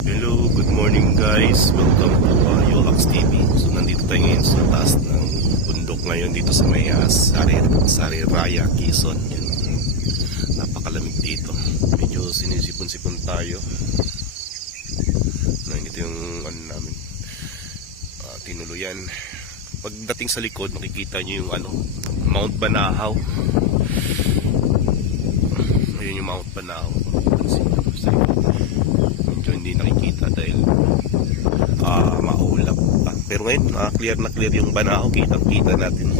Hello, good morning guys. Welcome to Yolax TV. So nandito tayo ngayon sa taas ng bundok ngayon dito sa may Sariraya, Quezon. Yan. Napakalamig dito. Medyo sinisipon-sipon tayo. Ito yung namin tinuluyan. Pagdating sa likod makikita nyo yung Mount Banahaw. Ayun yung Mount Banahaw. Medyo hindi nakikita dahil maulap pa. Pero ngayon clear na clear yung Banahaw. Kitang kita natin.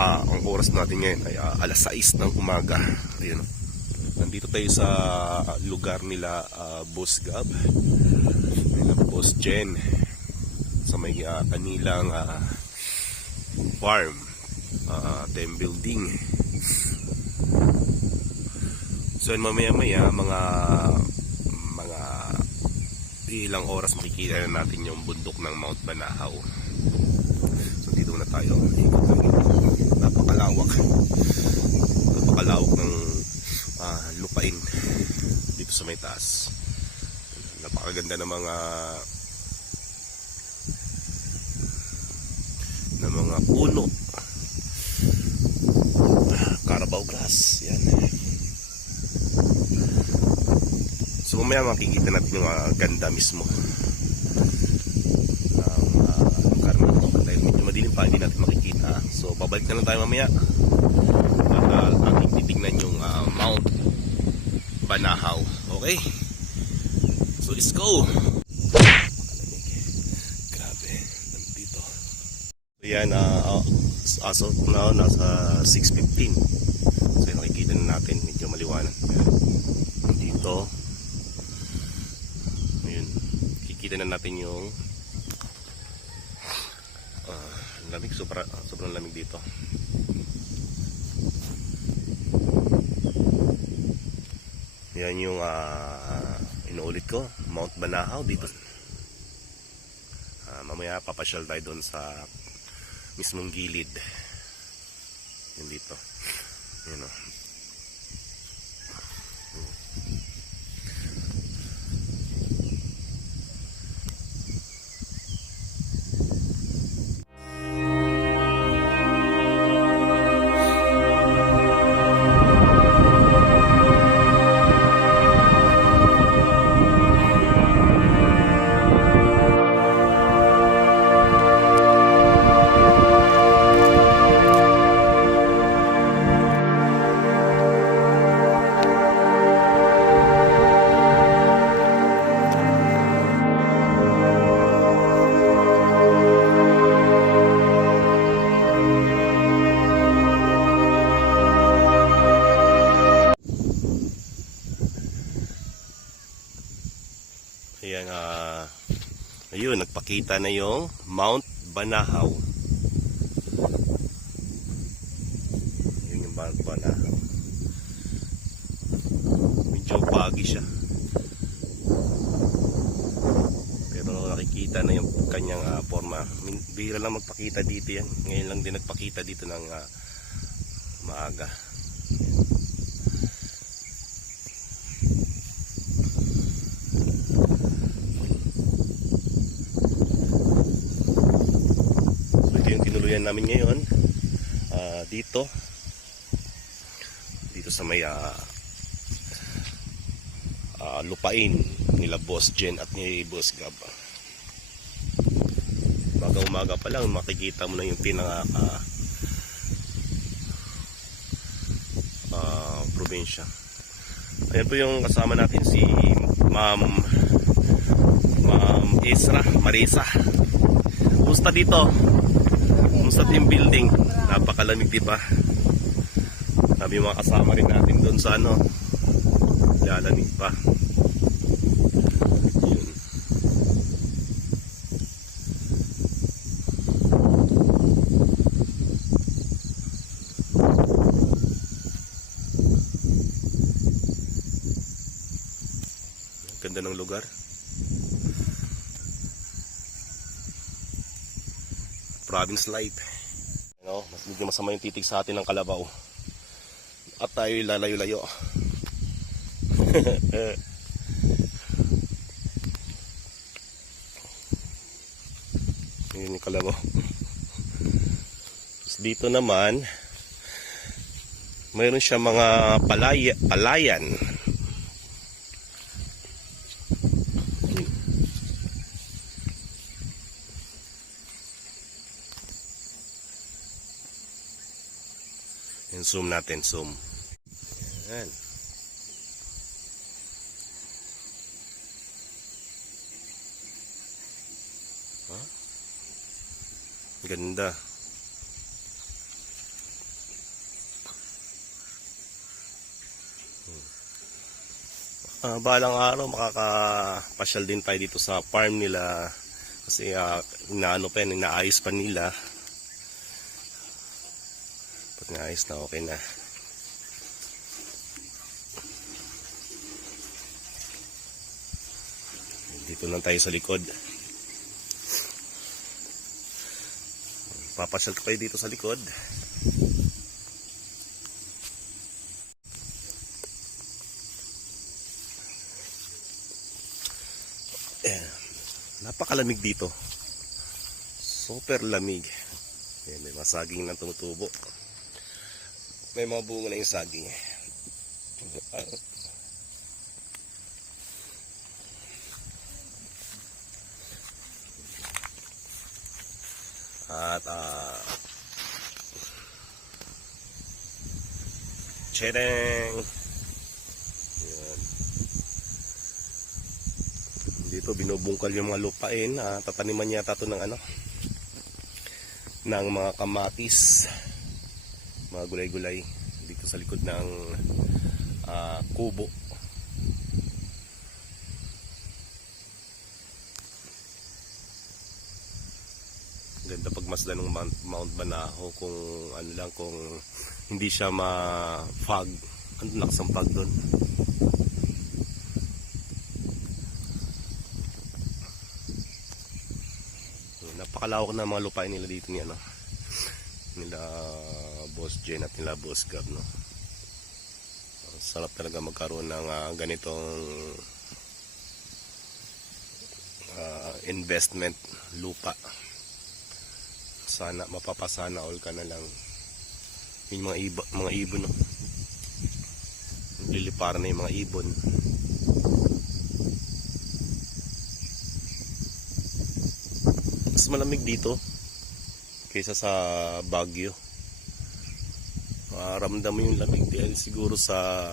Ang oras natin ngayon ay alas 6 ng umaga. Ayun. Nandito tayo sa lugar nila Boss Gab, nila Boss Jen, sa may kanilang farm, team building. So mamaya-maya mga ilang oras makikita na natin yung bundok ng Mount Banahaw. So dito na tayo. Napakalawak ng lupain dito sa may taas. Napakaganda ng mga puno. Carabao grass. Yan. So mamaya makikita natin yung ganda mismo ng karno. Dahil medyo madilim pa, hindi natin makikita. So babalik na lang tayo mamaya at ating titignan yung Mount Banahaw. Okay? So let's go! Grabe, nandito. Ayan, as of now, nasa 6:15. So yun, nakikita na natin, medyo maliwanag. Dito. Ayun, kikita na natin yung lamig, sobrang lamig dito. Yan yung inuulit ko, Mount Banahaw dito. Mamaya papasyal tayo doon sa mismong gilid. Yan dito. Yan o. Ayan, ayun, nagpakita na yung Mount Banahaw. Yun yung Mount Banahaw. Medyo baggy siya. Pero nakikita na yung kanyang forma. Bihira lang magpakita dito yan. Ngayon lang din nagpakita dito ng maaga. Tinuluyan namin ngayon dito sa may lupain nila Boss Jen at ni Boss Gab. Umaga pa lang makikita mo na yung probinsya. Ayan po yung kasama natin, si Ma'am Marisa. Kumusta dito? Sa team building, napakalamig, diba? Sabi mga kasama rin natin doon sa lalamig pa. Yun. Ganda ng lugar. Province light. Mas medyo masama yung titig sa atin ng kalabaw. At tayo lalayo-layo. Yun yung kalaro. Dito naman, mayroon siya mga palayan. Yan, zoom natin, zoom. Yan. Huh? Ganda. Balang araw makakapasyal din tayo dito sa farm nila kasi inaano pa yan, inaayos pa nila. Pag naayos na, okay na. Dito lang tayo sa likod. Papasyal ko kayo dito sa likod. Napakalamig dito. Super lamig. Ayan, may mga saging na tumutubo. May mga bunga na yung saging. At Chereng. Dito binubungkal yung mga lupain. Tataniman yata ito ng ng mga kamatis, mga gulay-gulay dito sa likod ng kubo. Ganda pagmasdan ng Mount Banahaw kung kung hindi siya ma-fog. Ang lakas ng fog doon. Napakalawak na mga lupain nila dito nila Boss Jen at nila Boss Gab, no. Sarap talaga magkaroon ng ganitong investment lupa. Sana mapapasana all ka na lang. Yung mga ibon, no. Liliparan na yung mga ibon. Mas malamig dito kaysa sa Baguio. Ramdam mo yung lamig dahil siguro sa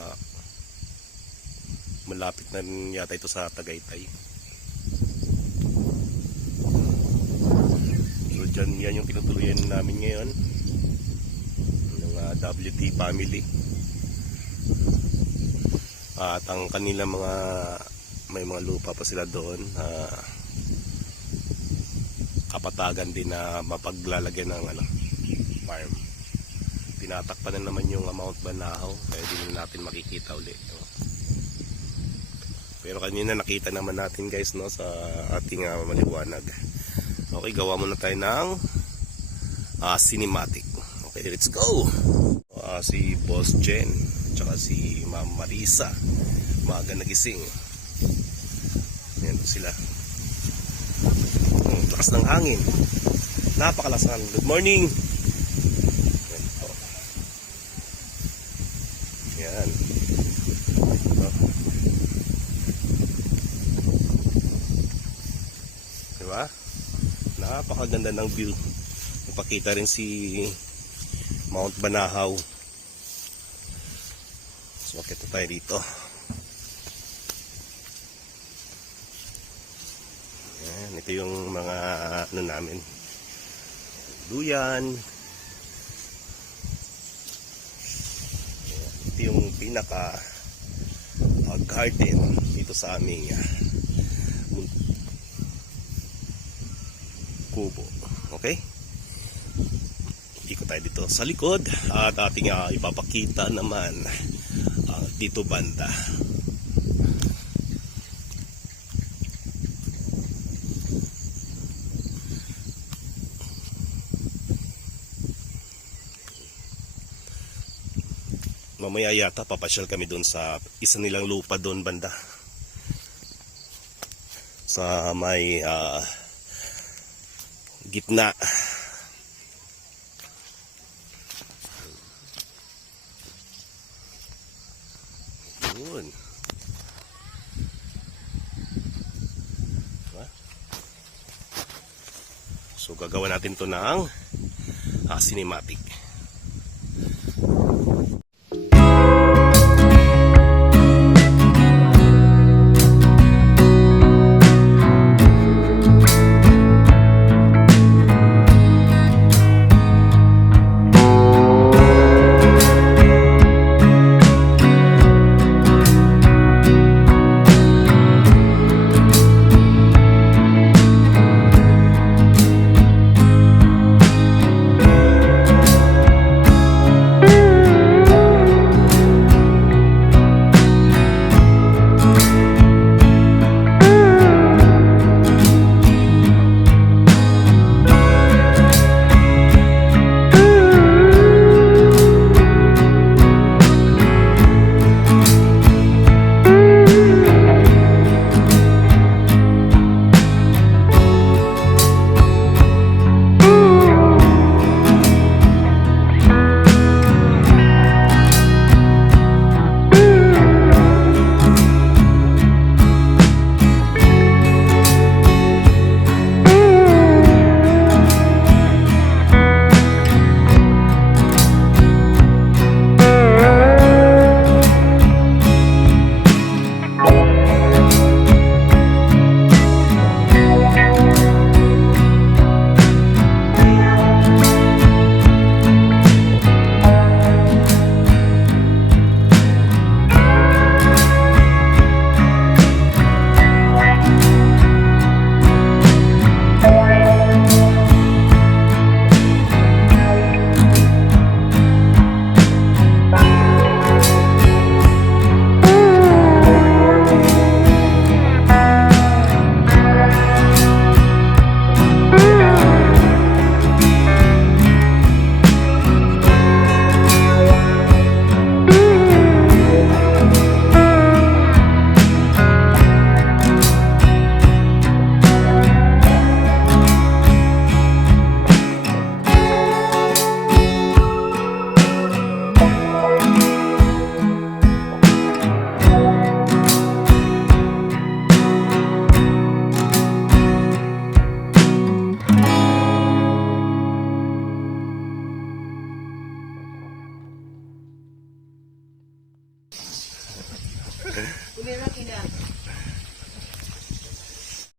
malapit na rin yata ito sa Tagaytay. So dyan, yan yung tinutuluyan namin ngayon ng WT family. At ang kanila may mga lupa pa sila doon. Kapatagan din na mapaglalagyan ng farm. Tinatakpan na naman yung Mount Banahaw, kaya din natin makikita ulit. Pero kanina nakita naman natin, guys, no, sa ating maliwanag. Okay, gawa muna tayo ng cinematic. Okay, let's go. Si Boss Jen tsaka si Ma'am Marisa, maaga nagising. Yan sila. Lakas ng hangin. Napakalasan. Good morning. Yan. Diba? Napakaganda ng view. Napakita rin si Mount Banahaw. So, akit tayo dito. Ito yung mga namin, duyan. Ito yung pinaka garden dito sa aming kubo. Okay, ikot tayo dito sa likod at ating ipapakita naman dito banda. Mamaya yata papasyal kami doon sa isa nilang lupa doon banda sa may gitna. Yun. Diba? So gagawa natin to ng cinematic.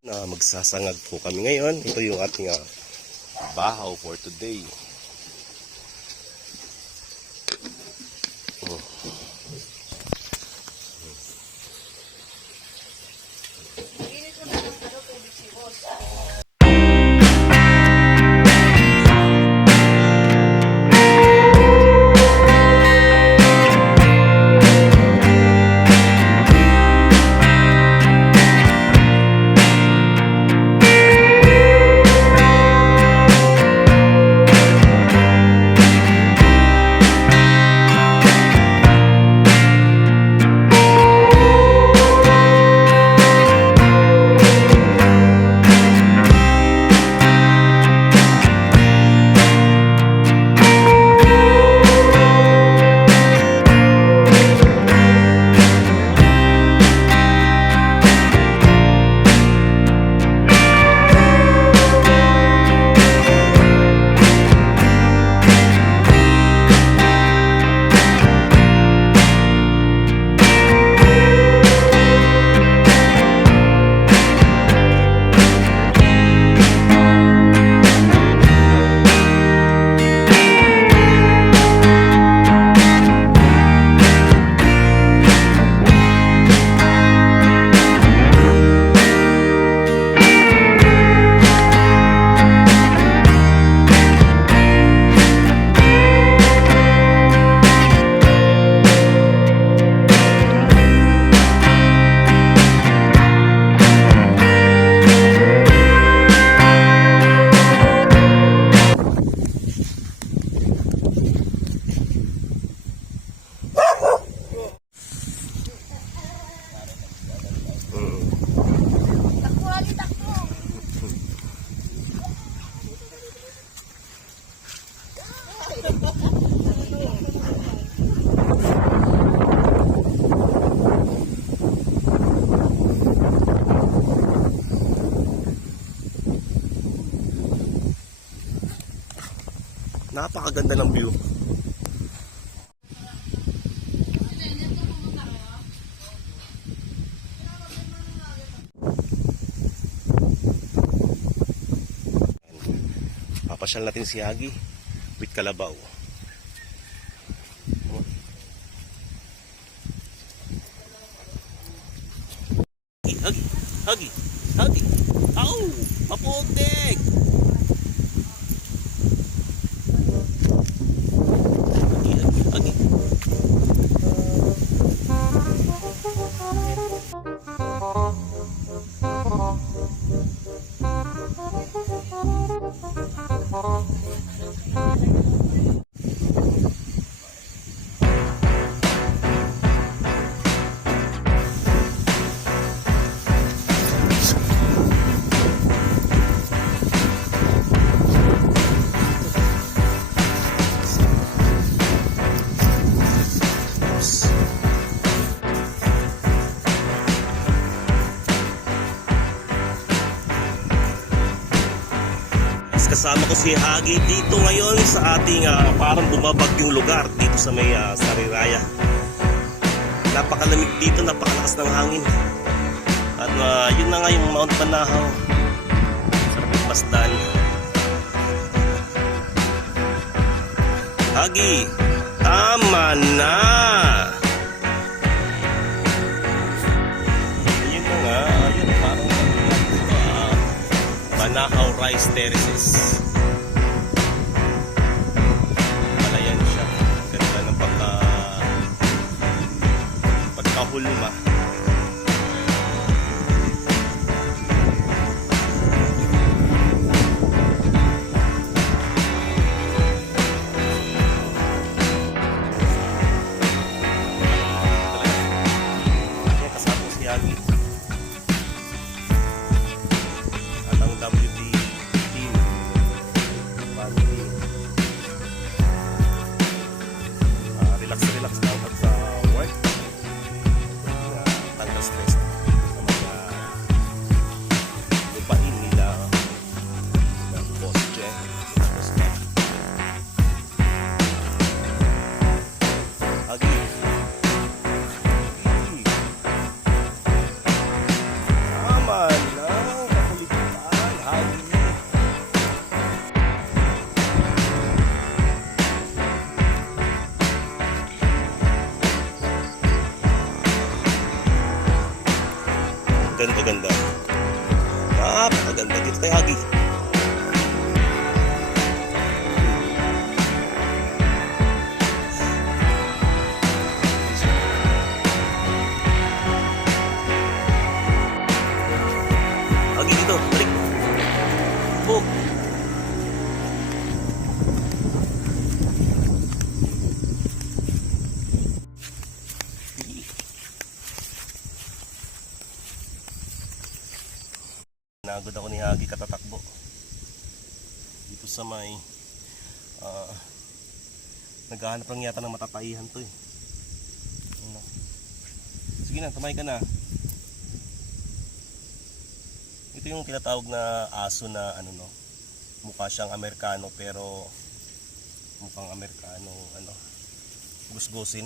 Na magsasangag po kami ngayon. Ito yung ating bahaw for today. Napakaganda ng view. Papasyal natin si Hagi with kalabaw. Hagi, Hagi, Hagi. Au! Maputik! Hagi, Hagi. Kasama ko si Hagi dito ngayon sa ating parang bumabagyong lugar dito sa may Sariraya. Napakalamig dito, napakalakas ng hangin. At yun na nga yung Mount Banahaw. Sarap yung masdan. Hagi, tama na! Yun na nga, yun parang Banahaw Rice Terraces. Malayan siya. Ganda ng pagkahulma. Kaya kasama si Hagi. WD team family. Relax lang pag sa work. Tanggal stress sa mga lupain nila ng boss Jen. Hagi. Tama na. Ganda. Napakaganda dito kay Hagi. Hagi dito, balik. Oh. Nagod ako ni Hagi katatakbo dito sa may naghahanap lang yata ng matataihan to eh. Sige na, tumay ka na. Ito yung tinatawag na aso na mukha siyang Amerikano pero mukhang Amerikano gusgusin.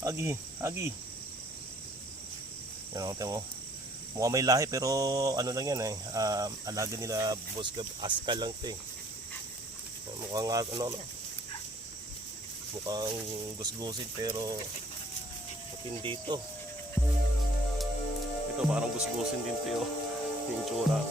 Hagi yan, mo. Mukhang may lahi pero lang yan alaga nila Boss Gab, aska lang to eh. Mukhang mukhang gusgusin pero matindi ito. Ito parang gusgusin din to yung tsura.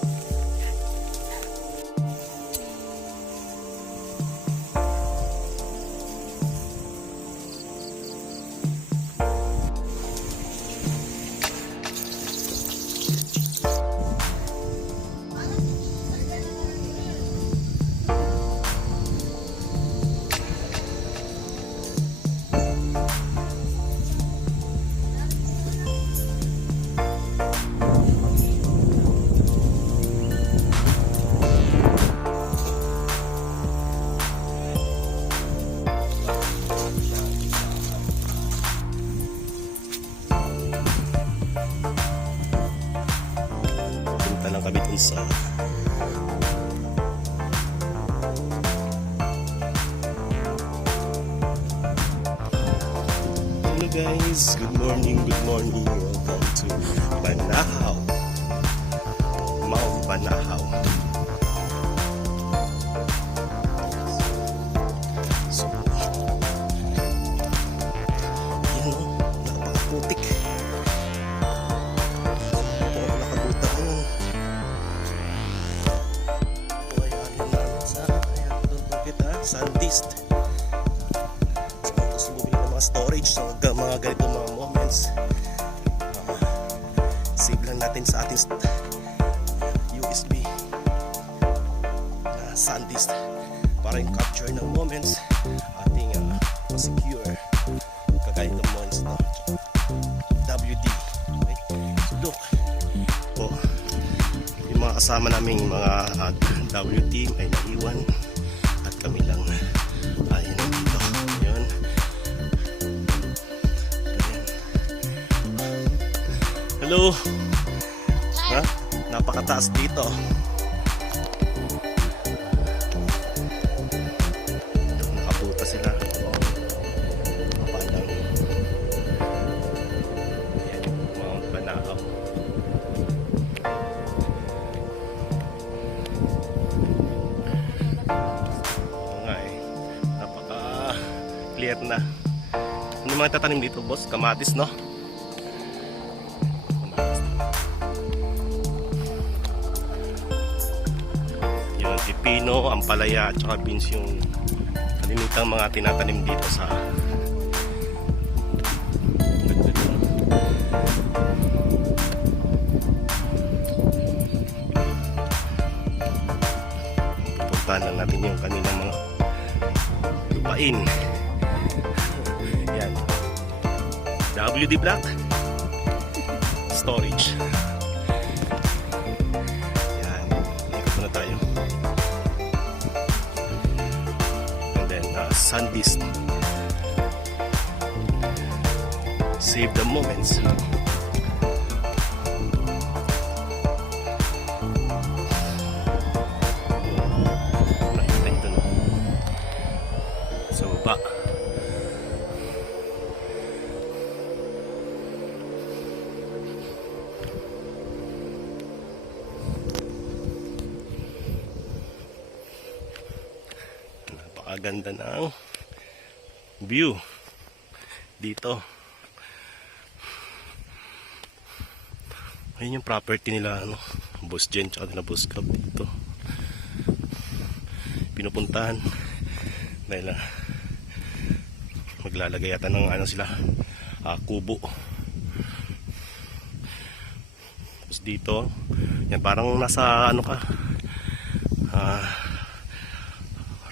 kami dun sa guys! Good morning, good morning. Welcome to Banahaw. Mount Banahaw. So, yan o, napakaputik. Ito ako nakabuta ngayon. Ito ay alin namin sa, ayan, don't forget ha, Sandist. Storage so mga ganito mga moments save lang natin sa ating USB na SanDisk para yung capture ng moments ating secure kagaya ng moments no? WD okay? So look yung mga kasama naming mga WD ay naiwan at kami lang ay nandito yun. Hello. Ha? Napakataas dito. Nakaputa sila. Kapalang. Yan yung Mount Banahaw. Oo nga eh. Napaka-clear na. Ano yung mga tatanim dito, boss? Kamatis, no? Pino, ampalaya at saka beans yung kalimitang mga tinatanim dito sa pupuntahan lang natin yung kanilang mga lupain. Yan, WD Black Storage. Yan, ikot na tayo. SanDisk. Save the moments. Nakita nyo doon. Sa baba. Napakaganda ng view dito. Ayun yung property nila ano, Boss Jen tsaka nila Boss Cub dito. Pinupuntahan dahil maglalagay yata ng ano sila kubo. Tapos dito yan parang nasa ano ka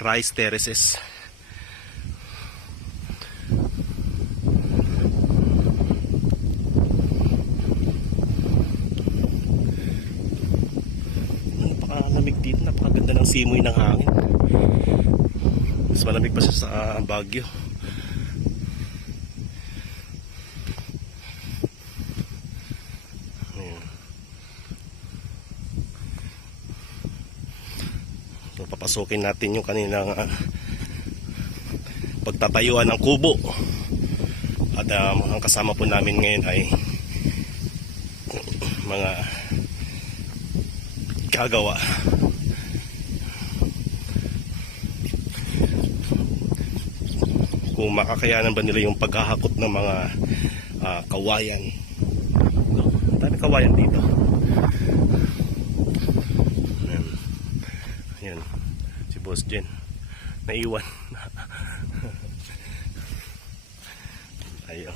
rice terraces. Napakalamig dito, napakaganda ng simoy ng hangin. Mas malamig pa siya sa Baguio. Ayan. So, papasukin natin yung kanilang pagtatayuan ng kubo. At ang kasama po namin ngayon ay mga gagawa. Kung makakayanan ba nila yung paghahakot ng mga kawayan. Dami kawayan dito. Ayan. Si Boss Jen naiwan. Ayaw.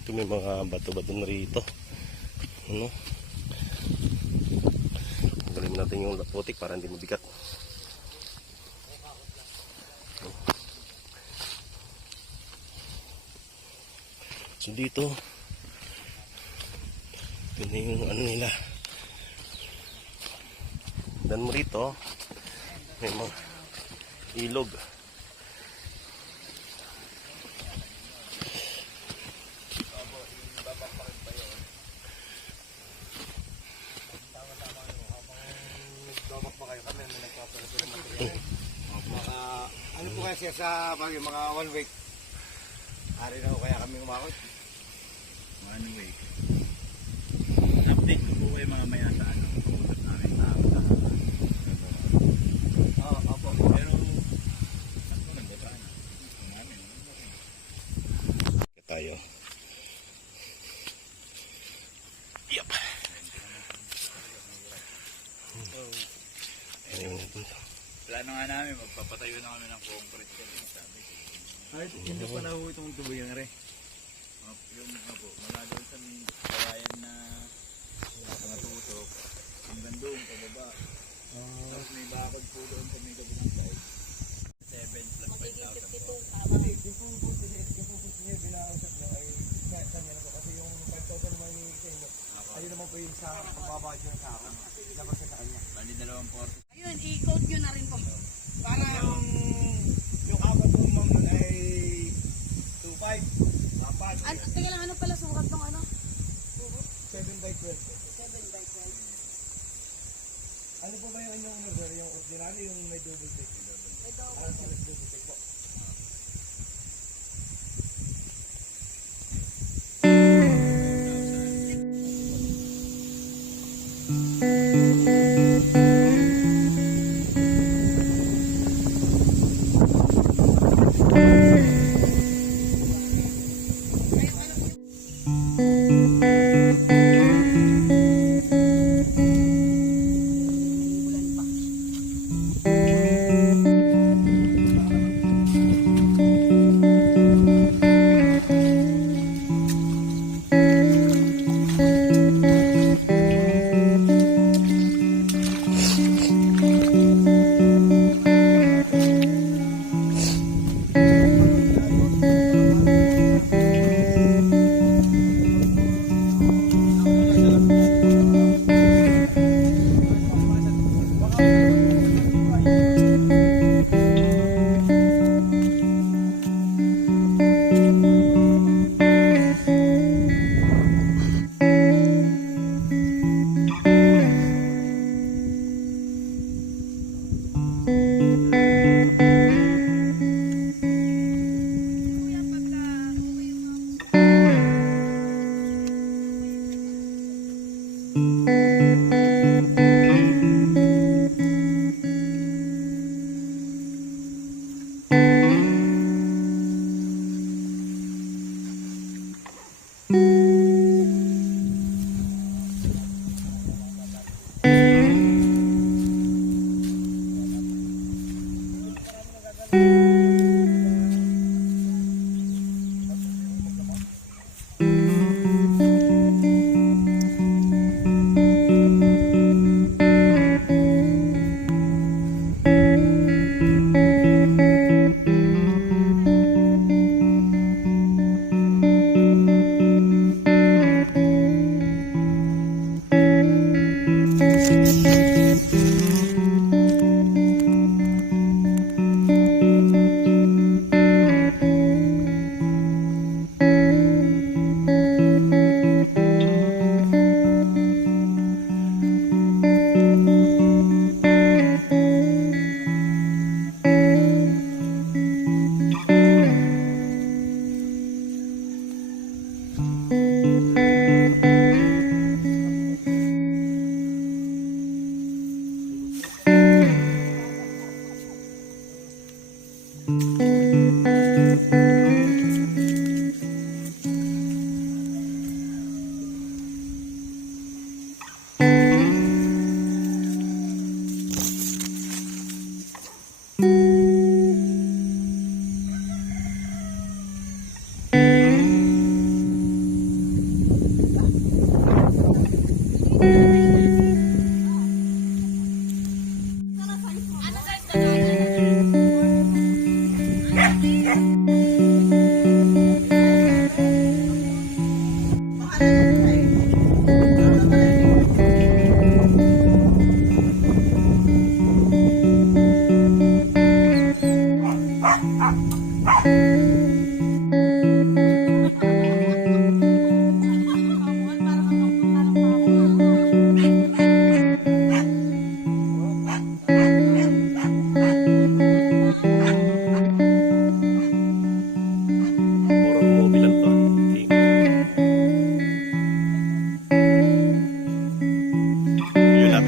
Ito may mga bato-bato na rito. Ano? Galing natin yung lapotik para hindi mabigat. So dito ito na yung ano nila. Dan mo rito may mga ilog. Ano po kasi sa mga 1 week? Ari na ho kaya kami umakot. 1 week. Update ko po kayo mga maya sa ano. Pag-usap namin sa Oo, opo. pero ako nagdata na. Namin. Tayo. Yep. Ayun natin. Plano nga namin, magpapatayo na kami ng concrete yan. Sabi ko. Ay, hindi pa na ho itong tuloy na rin. Yung mga po, mula doon sa may kawayan na mga tusok, hanggang doon, pababa. Tapos may bakod po doon sa may kabilang side. 7 plus 5,000 po. Yung po niya binausap niya ay sa niya na po kasi yung 5,000 naman yung sa inyo. Ayun naman po yung sa pagbabadyo ng tao. Labas sa kanya. Bali 240. Ayun, i-code nyo na rin po. Sana yung apat mong ma'am nun ay 2,500. Dapat. Teka lang, ano pala sukat ng ano? 7 by 12. 7 by 12. Ano po ba yung inyong order? Yung ordinary, yung may double deck? May double. Parang sa double deck po.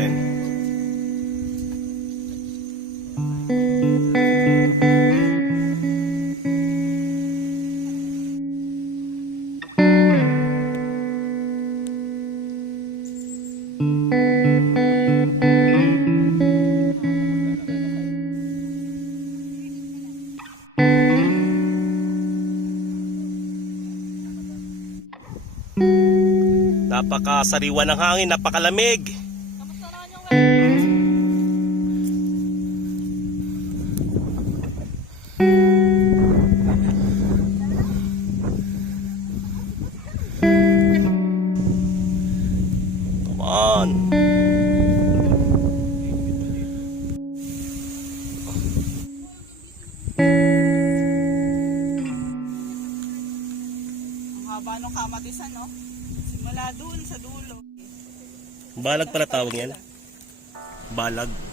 natin. Napakasariwa ng hangin, napakalamig. Kamusta naman yung weather? Come on. Ang haba ng kamatisan, no? Simula dun sa dulo. Balag pala tawag yan. Balag.